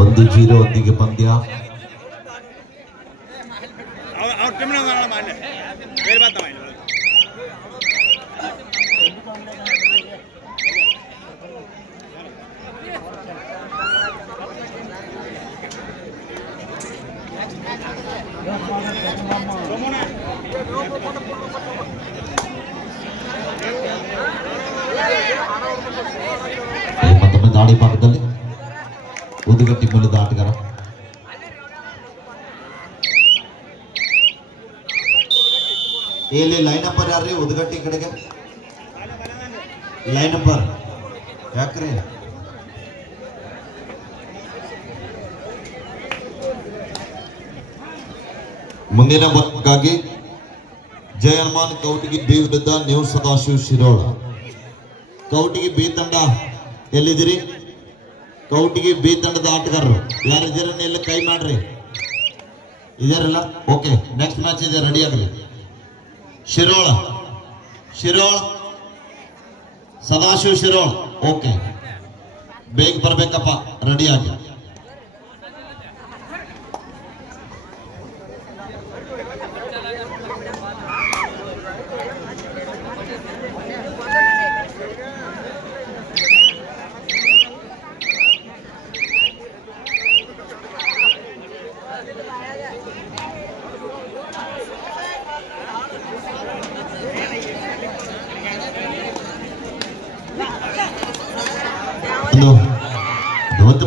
1-0 ಒಂದಿಗೆ ಪಂದ್ಯ. ಮತ್ತೊಮ್ಮೆ ದಾಳಿ ಭಾಗದಲ್ಲಿ ಉದುಗಟ್ಟಿ ಮೂಲದ ಆಟಗಾರ ಇಲ್ಲಿ ಲೈನ್ ನಂಬರ್ ಯಾರ್ರಿ? ಉದುಗಟ್ಟಿ ಕಡೆಗೆ ಲೈನ್ ನಂಬರ್ ಯಾಕ್ರಿ? ಮುಂದಿನ ಬದಲಾಗಿ ಜಯ ಹನುಮಾನ್ ಕೌಟಿಗಿ ಬಿ ವಿರುದ್ಧ ನ್ಯೂ ಸದಾಶಿವ ಶಿರೋಳ. ಕೌಟಿಗಿ ಬಿ ತಂಡ ಎಲ್ಲಿದ್ದೀರಿ? ಕೌಟಿಗಿ ಬಿ ತಂಡದ ಆಟಗಾರರು ಯಾರಿದ್ದೀರ? ಎಲ್ಲ ಕೈ ಮಾಡ್ರಿ. ಇದಾರಲ್ಲ? ಓಕೆ, ನೆಕ್ಸ್ಟ್ ಮ್ಯಾಚ್ ಇದೆ, ರೆಡಿ ಆಗಲಿ. ಶಿರೋಳ ಸದಾಶಿವ ಶಿರೋಳ. ಓಕೆ, ಬೇಗ ಬರ್ಬೇಕಪ್ಪ, ರೆಡಿ ಆಗಿ.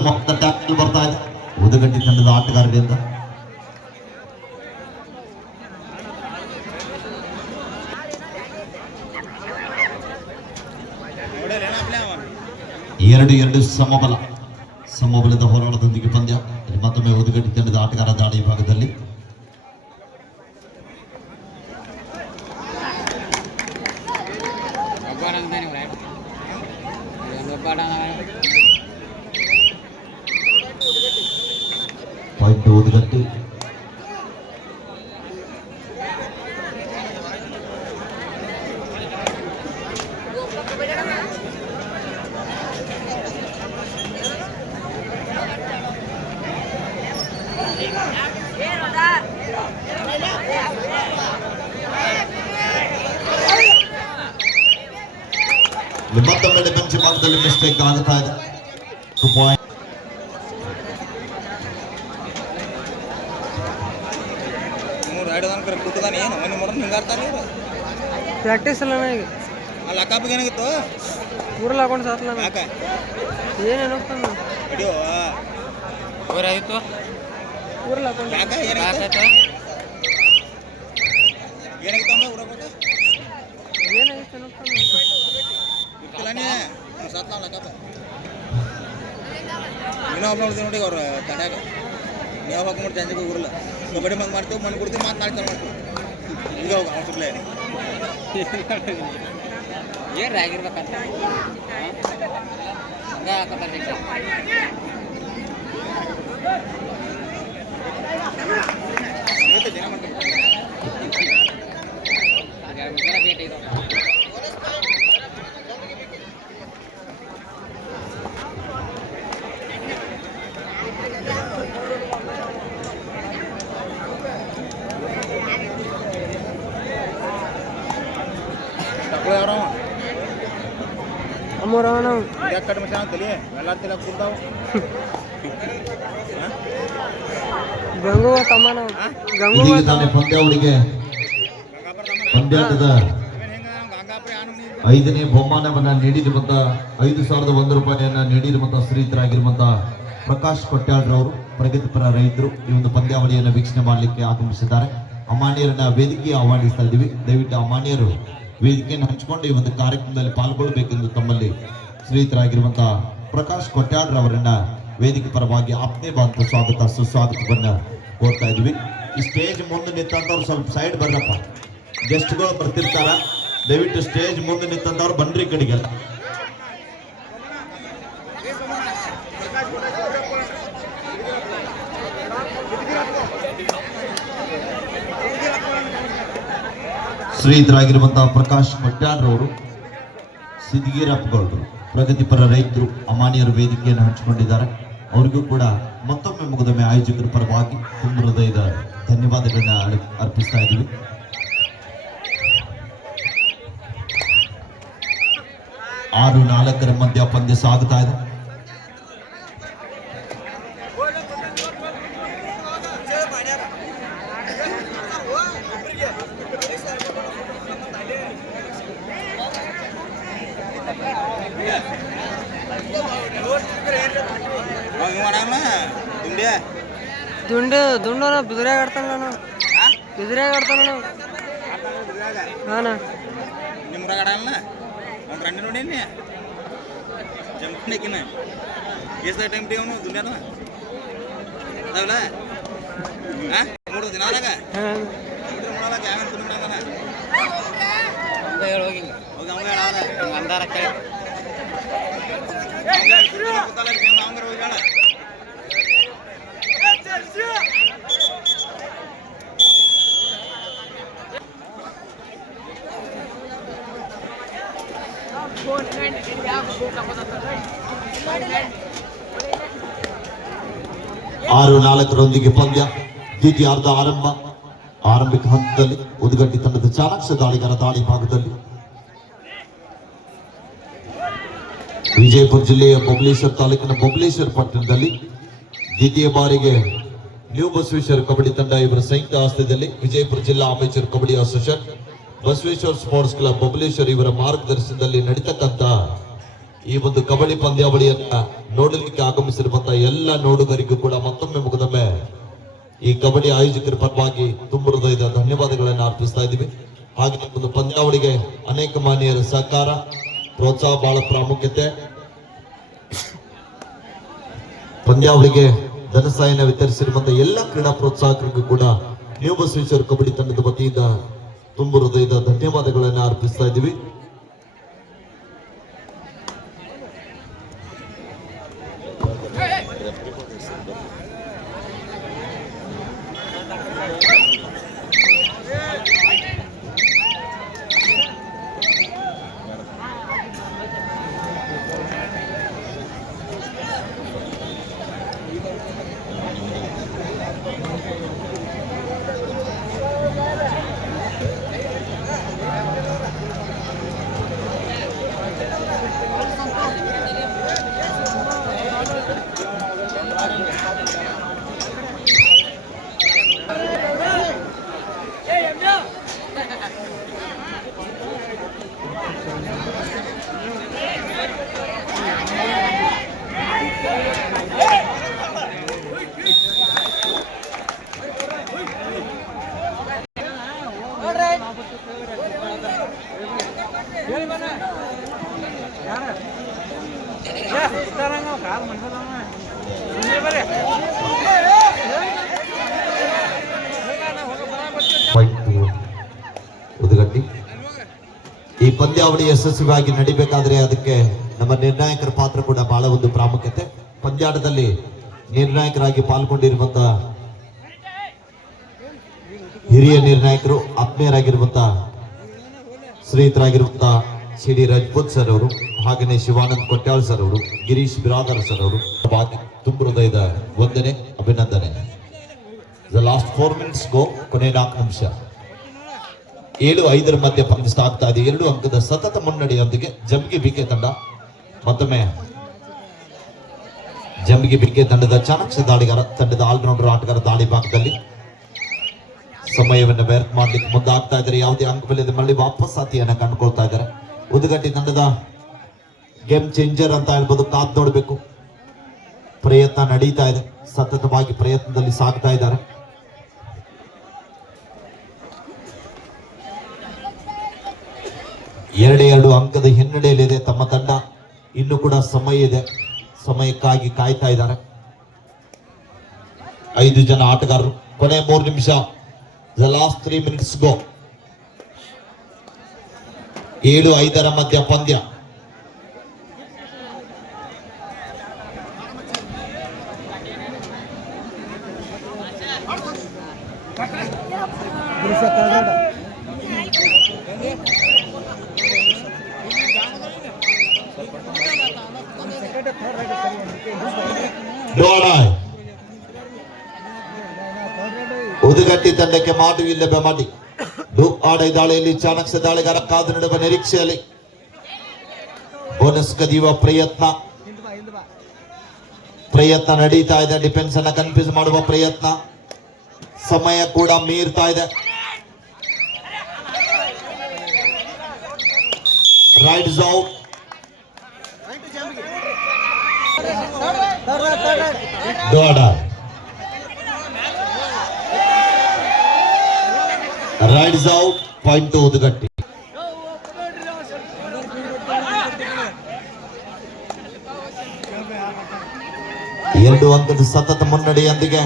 ಮೊತ್ತ ಟ್ಯಾಕಲ್ ಬರ್ತಾ ಇದೆ ಉದುಗಟ್ಟಿ ತಂಡದ ಆಟಗಾರರಿಂದ. ಎರಡು ಸಮಬಲದ ಹೋರಾಟದೊಂದಿಗೆ ಪಂದ್ಯ. ಮತ್ತೊಮ್ಮೆ ಉದುಗಟ್ಟಿ ತಂಡದ ಆಟಗಾರ ದಾಳಿ ಭಾಗದಲ್ಲಿ. ಉದುಗಟ್ಟಿ ಮತ್ತೊಮ್ಮೆ ಡಿಫೆನ್ಸ್ ಭಾಗದಲ್ಲಿ ಮಿಸ್ಟೇಕ್ ಆಗುತ್ತಾ ಇದೆ. 2 ಪಾಯಿಂಟ್. ಪ್ರಾಕ್ಟೀಸ್ ಅಲ್ಲ ನನಗೆ ಅಲ್ಲಿ ಅಕ್ಕಪ್ಪಿಗೆ ಏನಾಗಿತ್ತು? ಊರಲ್ಲಿ ಹಾಕೊಂಡು ಸಾತ್ಲ ಏನೇನು ಊರಾಗಿತ್ತು ಊರಲ್ಲಿ ಹಾಕೊಂಡು ಏನಾಗಿತ್ತು? ಸಾತ್ಲ ಅಕ್ಕಪ್ಪ ಇನ್ನೊಬ್ಬ ನೋಡ್ತೀವಿ ನೋಡಿ ಅವ್ರು ತಡ್ಯಾಗ ನೀವು ಹಾಕೊಂಡ್ಬಿಟ್ಟು ಚಂದಿಗೆ ಊರಲ್ಲ ಕಬಡ್ಡಿ ಬಂದು ಮಾಡ್ತೀವಿ, ಮಣ್ಣು ಕೊಡ್ತೀವಿ, ಮಾತನಾಡ್ತಾರೆ ಮಾಡ್ತೀವಿ. ಈಗ ಹೋಗ ಅವ್ರ ಸುಬ್ಲೆ ಏನು ಆಗಿರ್ಬೇಕಂತ ಹಂಗೆ ಹಾಕೋತಾರೆ. ಜನ ಮಾಡ್ತೀವಿ ಭೇಟಿ ಇದೆ. ಪಂದ್ಯಾವಳಿಗೆ ಪಂದ್ಯಾಟದ 5ನೇ ಬಹುಮಾನವನ್ನ ನೀಡಿರುವಂತ 5,001 ರೂಪಾಯಿಯನ್ನ ನೀಡಿರುವಂತ ಶ್ರೀತರಾಗಿರುವಂತ ಪ್ರಕಾಶ್ ಕೊಟ್ಯಾಳ್ರವರು ಪ್ರಗತಿಪರ ರೈತರು ಈ ಒಂದು ಪಂದ್ಯಾವಳಿಯನ್ನು ವೀಕ್ಷಣೆ ಮಾಡಲಿಕ್ಕೆ ಆಗಮಿಸಿದ್ದಾರೆ. ಅಮಾನ್ಯರನ್ನ ವೇದಿಕೆಗೆ ಆಹ್ವಾನಿಸ್ತಾ ಇದ್ದೀವಿ. ದಯವಿಟ್ಟು ಅಮಾನ್ಯರು ವೇದಿಕೆಯನ್ನು ಹಂಚಿಕೊಂಡು ಈ ಒಂದು ಕಾರ್ಯಕ್ರಮದಲ್ಲಿ ಪಾಲ್ಗೊಳ್ಳಬೇಕೆಂದು ತಮ್ಮಲ್ಲಿ ಶ್ರೀತರಾಗಿರುವಂತಹ ಪ್ರಕಾಶ್ ಕೊಟ್ಯಾಳ್ರವರನ್ನ ವೇದಿಕೆ ಪರವಾಗಿ ಆಪ್ತೇವಾದ ಸ್ವಾಗತ ಸುಸ್ವಾಗತವನ್ನ ಕೋರ್ತಾ ಇದ್ವಿ. ಈ ಸ್ಟೇಜ್ ಮುಂದೆ ನಿಂತಂತವ್ರು ಸ್ವಲ್ಪ ಸೈಡ್ ಬರ್ರಪ್ಪ, ಗೆಸ್ಟ್ಗಳು ಬರ್ತಿರ್ತಾರ, ದಯವಿಟ್ಟು ಸ್ಟೇಜ್ ಮುಂದೆ ನಿಂತಂತವ್ರು ಬನ್ರಿ ಕಡೆಗೆಲ್ಲ. ಶ್ರೀಧರಾಗಿರುವಂತಹ ಪ್ರಕಾಶ್ ಕೊಟ್ಯಾಳ್ರವರು ಸಿದ್ಗೀರಪ್ಪಗೌಡರು ಪ್ರಗತಿಪರ ರೈತರು ಅಮಾನ್ಯರು ವೇದಿಕೆಯನ್ನು ಹಂಚಿಕೊಂಡಿದ್ದಾರೆ. ಅವ್ರಿಗೂ ಕೂಡ ಮತ್ತೊಮ್ಮೆ ಮುಗಿದೊಮ್ಮೆ ಆಯೋಜಕರ ಪರವಾಗಿ ತುಂಬ ಹೃದಯದ ಧನ್ಯವಾದಗಳನ್ನ ಅರ್ಪಿಸ್ತಾ ಇದ್ದೀವಿ. ಆರು 4 ಮಧ್ಯ ಪಂದ್ಯ ಸಾಗುತ್ತಾ ಇದೆ. ದುಂಡು ಬಿದ್ರಾಗ ಆಡ್ತಾನಲ್ಲ ನಾವು ಬಿದ್ರಾಗ ಆಡ್ತಾನ ನಾವು ಹಾಂ ನಿಮ್ರಾಗ ಆಡಲ್ಲ ಅವ್ನು ರಂಡಿ ನೋಡೀನಿ ಜಂಪ್ನಕಿನ ಎಷ್ಟು ಟೈಮ್ ಟೀ ಅವನು ದುಂಡ್ಯಾನ ಅದಾವಲ್ಲ ಹಾಂ 3 ದಿನ ಆದಾಗ ನೋಡಲ್ಲ ಯಾವ ತುಣ್ಣ ಹೇಳಿ ಹೋಗಿ ಹೋಗಿ ಅವಂಗ ಹೇಳ ಅಂದಾರ ಕೇಳಿ ಅವಂಗ ಹೋಗಿ ಹೇಳ 6-4 ಪಂದ್ಯ ದ್ವಿತೀಯಾರ್ಧ ಆರಂಭಿಕ ಹಂತದಲ್ಲಿ ಉದ್ಗಟ್ಟಿ ತಂಡದ ಚಾಣಾಕ್ಷ ದಾಳಿಗಾರ ದಾಳಿ ಭಾಗದಲ್ಲಿ ವಿಜಯಪುರ ಜಿಲ್ಲೆಯ ಬಬಲೇಶ್ವರ ತಾಲೂಕಿನ ಬಬಲೇಶ್ವರ ಪಟ್ಟಣದಲ್ಲಿ ದ್ವಿತೀಯ ಬಾರಿಗೆ ನ್ಯೂ ಬಸವೇಶ್ವರ ಕಬಡ್ಡಿ ತಂಡ ಇವರ ಸಂಯುಕ್ತ ಆಶ್ರಯದಲ್ಲಿ ವಿಜಯಪುರ ಜಿಲ್ಲಾ amateur kabaddi association Basaveshwara sports club Babaleshwar ಇವರ ಮಾರ್ಗದರ್ಶನದಲ್ಲಿ ನಡೀತಕ್ಕಂತ ಈ ಒಂದು ಕಬಡ್ಡಿ ಪಂದ್ಯಾವಳಿಯನ್ನ ನೋಡಲಿಕ್ಕೆ ಆಗಮಿಸಿರುವಂತಹ ಎಲ್ಲ ನೋಡುಗರಿಗೂ ಕೂಡ ಮತ್ತೊಮ್ಮೆ ಮುಗಿದೊಮ್ಮೆ ಈ ಕಬಡ್ಡಿ ಆಯೋಜಕರ ಪರವಾಗಿ ತುಂಬ ಹೃದಯದ ಧನ್ಯವಾದಗಳನ್ನು ಅರ್ಪಿಸ್ತಾ ಇದ್ದೀವಿ. ಹಾಗೆ ಒಂದು ಪಂದ್ಯಾವಳಿಗೆ ಅನೇಕ ಮಾನ್ಯರ ಸಹಕಾರ ಪ್ರೋತ್ಸಾಹ ಬಹಳ ಪ್ರಾಮುಖ್ಯತೆ. ಪಂದ್ಯಾವಳಿಗೆ ಧನಸಹಾಯನ ವಿತರಿಸಿರುವಂತಹ ಎಲ್ಲ ಕ್ರೀಡಾ ಪ್ರೋತ್ಸಾಹಕರಿಗೂ ಕೂಡ ನ್ಯೂ ಬಸವೇಶ್ವರ ಕಬಡ್ಡಿ ತಂಡದ ವತಿಯಿಂದ ತುಂಬ ಹೃದಯದ ಧನ್ಯವಾದಗಳನ್ನು ಅರ್ಪಿಸ್ತಾ ಇದ್ದೀವಿ. ಉದ್ಗಟ್ಟಿ ಈ ಪಂದ್ಯಾವಳಿ ಯಶಸ್ವಿಯಾಗಿ ನಡಿಬೇಕಾದ್ರೆ ಅದಕ್ಕೆ ನಮ್ಮ ನಿರ್ಣಾಯಕರ ಪಾತ್ರ ಕೂಡ ಬಹಳ ಒಂದು ಪ್ರಾಮುಖ್ಯತೆ. ಪಂದ್ಯಾಟದಲ್ಲಿ ನಿರ್ಣಾಯಕರಾಗಿ ಪಾಲ್ಗೊಂಡಿರುವಂತಹ ಹಿರಿಯ ನಿರ್ಣಾಯಕರು ಆತ್ಮೀಯರಾಗಿರುವಂತಹ ಶ್ರೀಯುತರಾಗಿರುವಂತಹ ಸಿ.ಡಿ. ರಜಪೂತ್ ಸರ್ ಅವರು, ಹಾಗೆಯೇ ಶಿವಾನಂದ್ ಕೊಟ್ಯಾಳ್ ಸರ್ ಅವರು, ಗಿರೀಶ್ ಬಿರಾದರ್ ಸರ್ ಅವರು ತುಂಬ ಹೃದಯದ ವಂದನೆ, ಅಭಿನಂದನೆ. ದ ಲಾಸ್ಟ್ 4 minutes ಗೋ, ಕೊನೆ 4 ನಿಮಿಷ. 7-5 ಮಧ್ಯೆ ಪಂದ್ಯ ಸಾಗ್ತಾ ಇದೆ. 2 ಅಂಕದ ಸತತ ಮುನ್ನಡೆಯೊಂದಿಗೆ ಜಂಬಿಗೆ ಬಿಕೆ ತಂಡ ಮತ್ತೊಮ್ಮೆ ಜಂಬಿಗೆ ಬಿಕೆ ತಂಡದ ಚಾಣಾಕ್ಷ ದಾಳಿಗಾರ ತಂಡದ ಆಲ್ರೌಂಡರ್ ಆಟಗಾರ ದಾಳಿ ಭಾಗದಲ್ಲಿ ಸಮಯವನ್ನು ವ್ಯರ್ಥ ಮಾಡ್ಲಿಕ್ಕೆ ಮುಂದಾಗ್ತಾ ಇದ್ದಾರೆ. ಯಾವುದೇ ಅಂಕವಿಲ್ಲದೆ ಮళ్ళీ ವಾಪಸ್ ಸಾತಿಯನ್ನ ಕಂಡುಕೊಳ್ತಾ ಇದ್ದಾರೆ. ಉದ್ಗಟ್ಟಿ ತಂಡದ ಗೇಮ್ ಚೇಂಜರ್ ಅಂತ ಹೇಳ್ಬೋದು. ಕಾದ್ ನೋಡ್ಬೇಕು. ಪ್ರಯತ್ನ ನಡೀತಾ ಇದೆ, ಸತತವಾಗಿ ಪ್ರಯತ್ನದಲ್ಲಿ ಸಾಗ್ತಾ ಇದ್ದಾರೆ. ಎರಡು ಅಂಕದ ಹಿನ್ನಡೆಯಲ್ಲಿದೆ ತಮ್ಮ ತಂಡ. ಇನ್ನು ಕೂಡ ಸಮಯ ಇದೆ, ಸಮಯಕ್ಕಾಗಿ ಕಾಯ್ತಾ ಇದ್ದಾರೆ 5 ಜನ ಆಟಗಾರರು. ಕೊನೆ 3 ನಿಮಿಷ. ದ ಲಾಸ್ಟ್ 3 minutes ಗೋ. 7-5 ಮಧ್ಯ ಪಂದ್ಯ. ತಂಡಕ್ಕೆ ಮಾಡು ಇಲ್ಲವೇ ಮಾಡಿ ಆಡ ದಾಳಿಯಲ್ಲಿ ಚಾಣಕ್ಯ ದಾಳಿಗಾರ ಕಾದು ನಡೆಯುವ ನಿರೀಕ್ಷೆಯಲ್ಲಿ ಬೋನಸ್ ಕದಿಯುವ ಪ್ರಯತ್ನ ನಡೀತಾ ಇದೆ. ಡಿಫೆನ್ಸ್ ಅನ್ನ ಕನ್ಫ್ಯೂಸ್ ಮಾಡುವ ಪ್ರಯತ್ನ, ಸಮಯ ಕೂಡ ಮೀರ್ತಾ ಇದೆ. Raids out. Raids out. Point ಉದ್ಗಟ್ಟಿ. ಎರಡು ಅಂಕದ ಸತತ ಮುನ್ನಡೆಯೊಂದಿಗೆ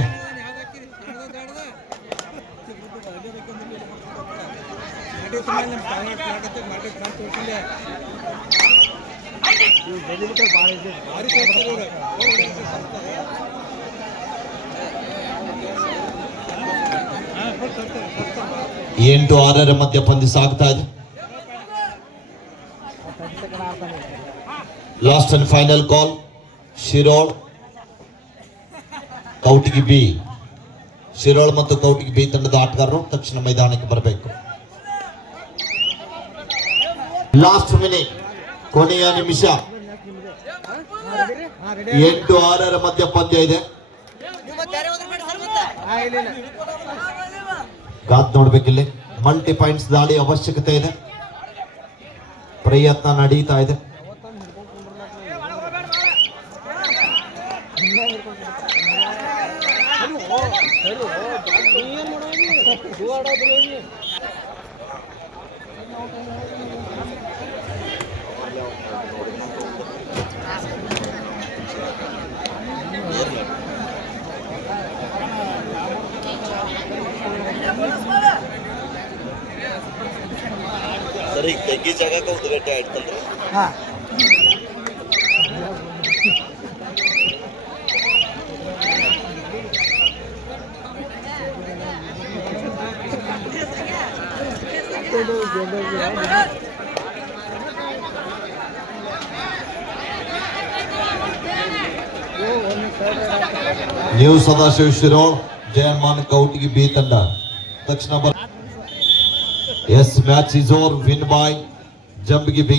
ಎಂಟು ಆರರ ಮಧ್ಯ ಪಂದ್ಯ ಸಾಗ್ತಾ ಇದೆ. Last and final call. Shirol Kautigi B. Shirol ಮತ್ತು ಕೌಟಿಗಿ ಬಿ ತಂಡದ ಆಟಗಾರರು ತಕ್ಷಣ ಮೈದಾನಕ್ಕೆ ಬರಬೇಕು. ಲಾಸ್ಟ್ ಮಿನಿಟ್, ಕೊನೆಯ ನಿಮಿಷ. 8-6 ಮಧ್ಯ ಪಂದ್ಯ ಇದೆ. ಕಾದ್ ನೋಡ್ಬೇಕಿಲ್ಲಿ. ಮಲ್ಟಿ ಪಾಯಿಂಟ್ಸ್ ದಾಳಿ ಅವಶ್ಯಕತೆ ಇದೆ. ಪ್ರಯತ್ನ ನಡೀತಾ ಇದೆ. ಸರಿ, ತೆಗಿ ಜಾಗಕ್ಕೆ ಉದ್ಗಟ್ಟೆ ಆಯ್ತಂದ್ರೆ ನ್ಯೂ ಸದಾಶಿವ ಶಿರೋಳ್, ಜಯಮಾನ್ ಕೌಟಿಗಿ ಬಿ ತಂಡ ತಕ್ಷಣ. Yes match is over, win by Jambigi B.